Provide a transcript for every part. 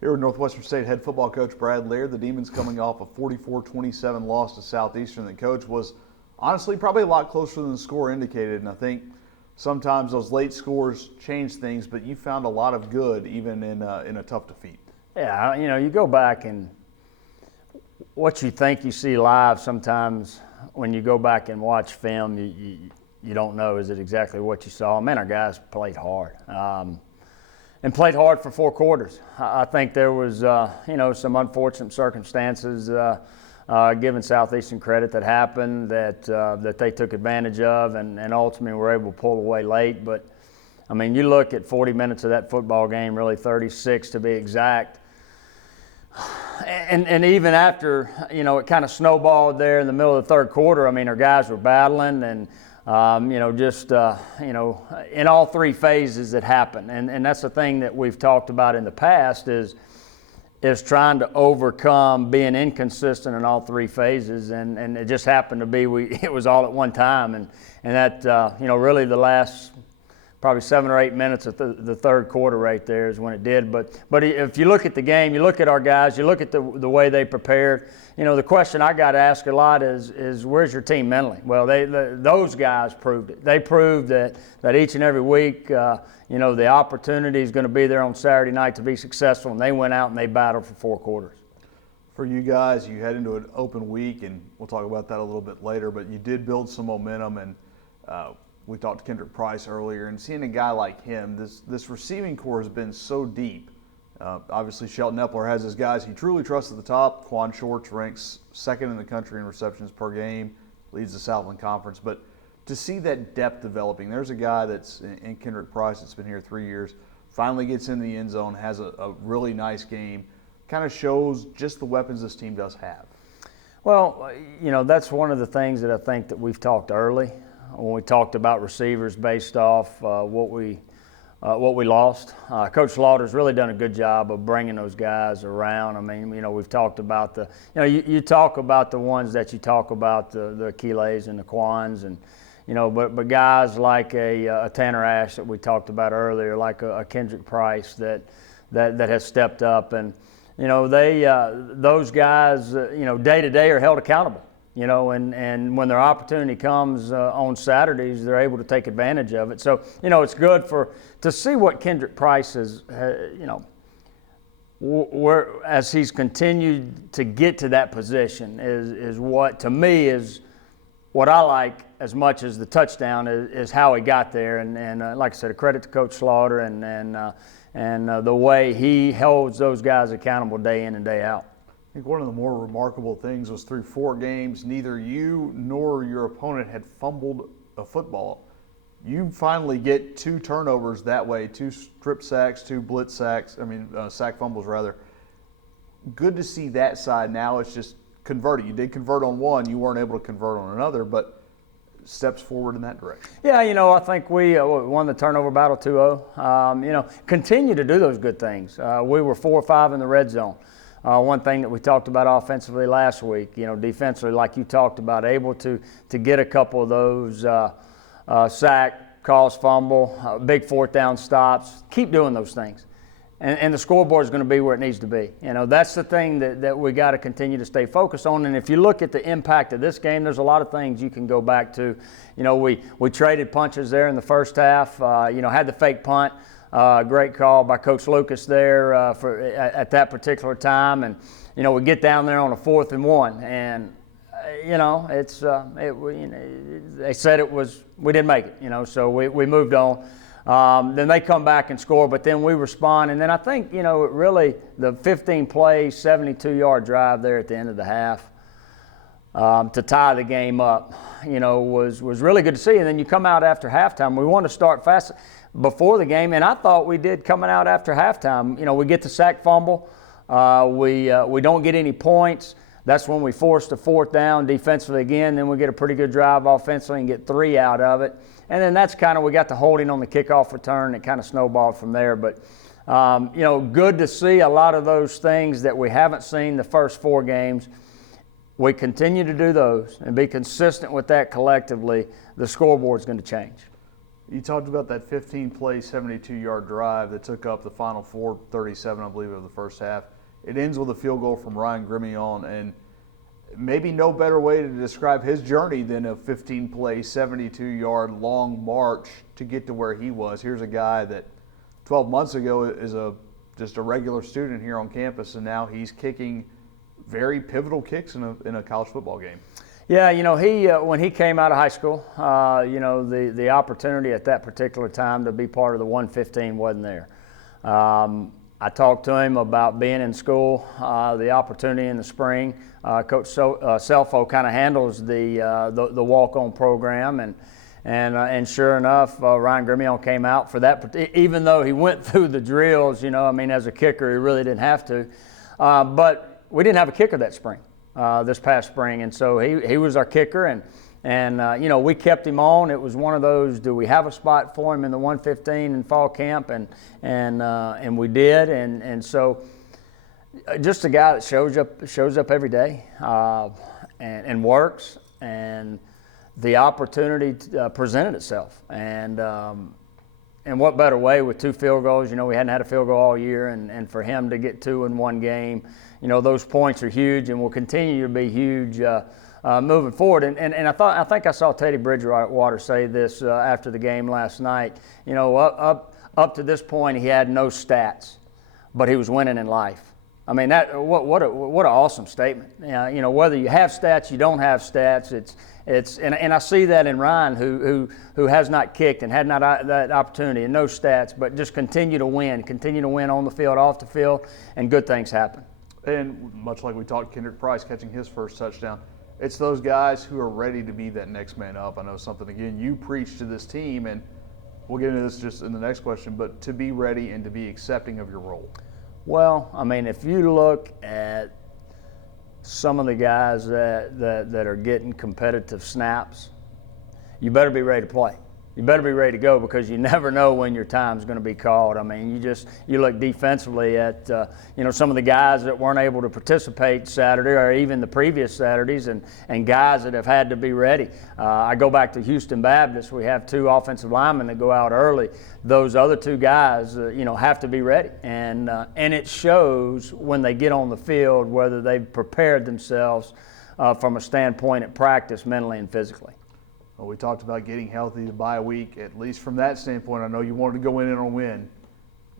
Here with Northwestern State head football coach Brad Laird, the Demons coming off a 44-27 loss to Southeastern. The coach was honestly probably a lot closer than the score indicated, and I think sometimes those late scores change things, but you found a lot of good even in a tough defeat. Yeah, you go back and what you think you see live sometimes when you go back and watch film, you don't know, is it exactly what you saw? Man, our guys played hard. And played hard for 4 quarters. I think there was, some unfortunate circumstances, given Southeastern credit, that happened that they took advantage of and ultimately were able to pull away late. But, I mean, you look at 40 minutes of that football game, really 36 to be exact. And even after, it kind of snowballed there in the middle of the third quarter, I mean, our guys were battling and, in all 3 phases it happened. And that's the thing that we've talked about in the past is trying to overcome being inconsistent in all 3 phases. And it just happened to be it was all at one time. And that, really the last probably 7 or 8 minutes of the third quarter right there is when it did. But if you look at the game, you look at our guys, you look at the way they prepared. The question I got asked a lot is where's your team mentally? Well, those guys proved it. They proved that each and every week, the opportunity is going to be there on Saturday night to be successful, and they went out and they battled for 4 quarters. For you guys, you head into an open week, and we'll talk about that a little bit later, but you did build some momentum, and we talked to Kendrick Price earlier, and seeing a guy like him, this receiving core has been so deep. Obviously, Shelton Epler has his guys he truly trusts at the top. Quan Shorts ranks 2nd in the country in receptions per game, leads the Southland Conference. But to see that depth developing, there's a guy that's in Kendrick Price that's been here 3 years, finally gets in the end zone, has a really nice game, kind of shows just the weapons this team does have. Well, that's one of the things that I think that we've talked early when we talked about receivers based off what we lost. Coach Slaughter's really done a good job of bringing those guys around. I mean, we've talked about you talk about the ones that you talk about, the Aquiles and the Quans, and, but guys like a Tanner Ash that we talked about earlier, like a Kendrick Price that has stepped up. And, those guys, day to day are held accountable. And when their opportunity comes on Saturdays, they're able to take advantage of it. So, it's good to see what Kendrick Price has, as he's continued to get to that position is what, to me, is what I like as much as the touchdown is how he got there. And like I said, a credit to Coach Slaughter and the way he holds those guys accountable day in and day out. I think one of the more remarkable things was through 4 games, neither you nor your opponent had fumbled a football. You finally get 2 turnovers that way, 2 strip sacks, 2 blitz sacks, sack fumbles rather. Good to see that side. Now it's just converting. You did convert on one, you weren't able to convert on another, but steps forward in that direction. Yeah, I think we won the turnover battle 2-0. Continue to do those good things. We were 4 or 5 in the red zone. One thing that we talked about offensively last week, defensively, like you talked about, able to get a couple of those sack, cause fumble, big 4th down stops. Keep doing those things. And the scoreboard is going to be where it needs to be. That's the thing that we got to continue to stay focused on. And if you look at the impact of this game, there's a lot of things you can go back to. We traded punches there in the first half, had the fake punt. Great call by Coach Lucas there at that particular time, and we get down there on a 4th and 1, and they said we didn't make it, so we moved on. Then they come back and score, but then we respond, and then I think really the 15-play, 72-yard drive there at the end of the half to tie the game up, was really good to see. And then you come out after halftime. We want to start fast before the game, and I thought we did coming out after halftime. We get the sack fumble. We don't get any points. That's when we forced a 4th down defensively again. Then we get a pretty good drive offensively and get 3 out of it. And then that's kind of, we got the holding on the kickoff return. It kind of snowballed from there. But, good to see a lot of those things that we haven't seen the first 4 games. We continue to do those and be consistent with that collectively. The scoreboard's going to change. You talked about that 15-play, 72-yard drive that took up the final 4:37, I believe, of the first half. It ends with a field goal from Ryan Grimian, and maybe no better way to describe his journey than a 15-play, 72-yard long march to get to where he was. Here's a guy that 12 months ago is just a regular student here on campus, and now he's kicking very pivotal kicks in a college football game. Yeah, he when he came out of high school, the opportunity at that particular time to be part of the 115 wasn't there. I talked to him about being in school, the opportunity in the spring. Coach Selfo kind of handles the walk-on program, and sure enough, Ryan Grimian came out for that. Even though he went through the drills, as a kicker, he really didn't have to. But we didn't have a kicker that spring. This past spring, and so he was our kicker, and we kept him on. It was one of those, do we have a spot for him in the 115 in fall camp, and we did, and so just a guy that shows up every day and works, and the opportunity presented itself, and what better way with 2 field goals? We hadn't had a field goal all year, and for him to get 2 in one game, those points are huge and will continue to be huge moving forward. And I think I saw Teddy Bridgewater say this after the game last night. Up to this point, he had no stats, but he was winning in life. I mean, what an awesome statement. Whether you have stats, you don't have stats, and I see that in Ryan, who has not kicked and had not that opportunity and no stats, but just continue to win on the field, off the field, and good things happen. And much like we talked Kendrick Price catching his first touchdown, it's those guys who are ready to be that next man up. I know something, again, you preach to this team, and we'll get into this just in the next question, but to be ready and to be accepting of your role. Well, I mean, if you look at some of the guys that are getting competitive snaps, you better be ready to play. You better be ready to go, because you never know when your time's going to be called. I mean, you look defensively at some of the guys that weren't able to participate Saturday or even the previous Saturdays, and guys that have had to be ready. I go back to Houston Baptist. We have 2 offensive linemen that go out early. Those other 2 guys, have to be ready, and it shows when they get on the field whether they've prepared themselves from a standpoint at practice, mentally and physically. Well, we talked about getting healthy the bye week. At least from that standpoint, I know you wanted to go in and on win.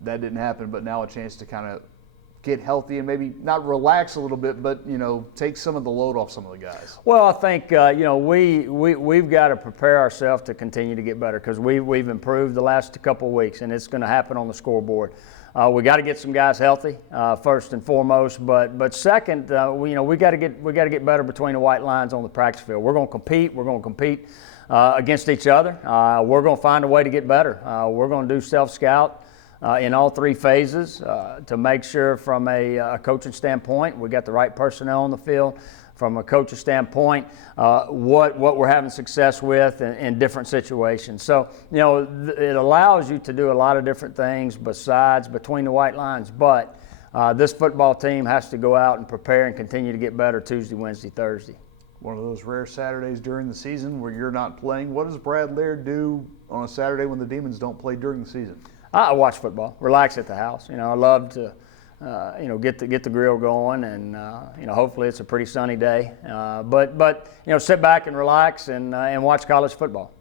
That didn't happen, but now a chance to kind of get healthy and maybe not relax a little bit, but take some of the load off some of the guys. Well, I think we've got to prepare ourselves to continue to get better, because we've improved the last couple of weeks, and it's going to happen on the scoreboard. We got to get some guys healthy first and foremost, but second, we got to get better between the white lines on the practice field. We're going to compete. We're going to compete against each other. We're going to find a way to get better. We're going to do self-scout in all 3 phases to make sure, from a coaching standpoint, we got the right personnel on the field. From a coaching standpoint, what we're having success with in different situations. So, it allows you to do a lot of different things besides between the white lines. But this football team has to go out and prepare and continue to get better Tuesday, Wednesday, Thursday. One of those rare Saturdays during the season where you're not playing. What does Brad Laird do on a Saturday when the Demons don't play during the season? I watch football, relax at the house. I love to get the grill going, and hopefully it's a pretty sunny day. But sit back and relax and watch college football.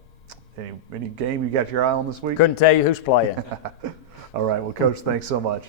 Any game you got your eye on this week? Couldn't tell you who's playing. All right. Well, Coach, thanks so much.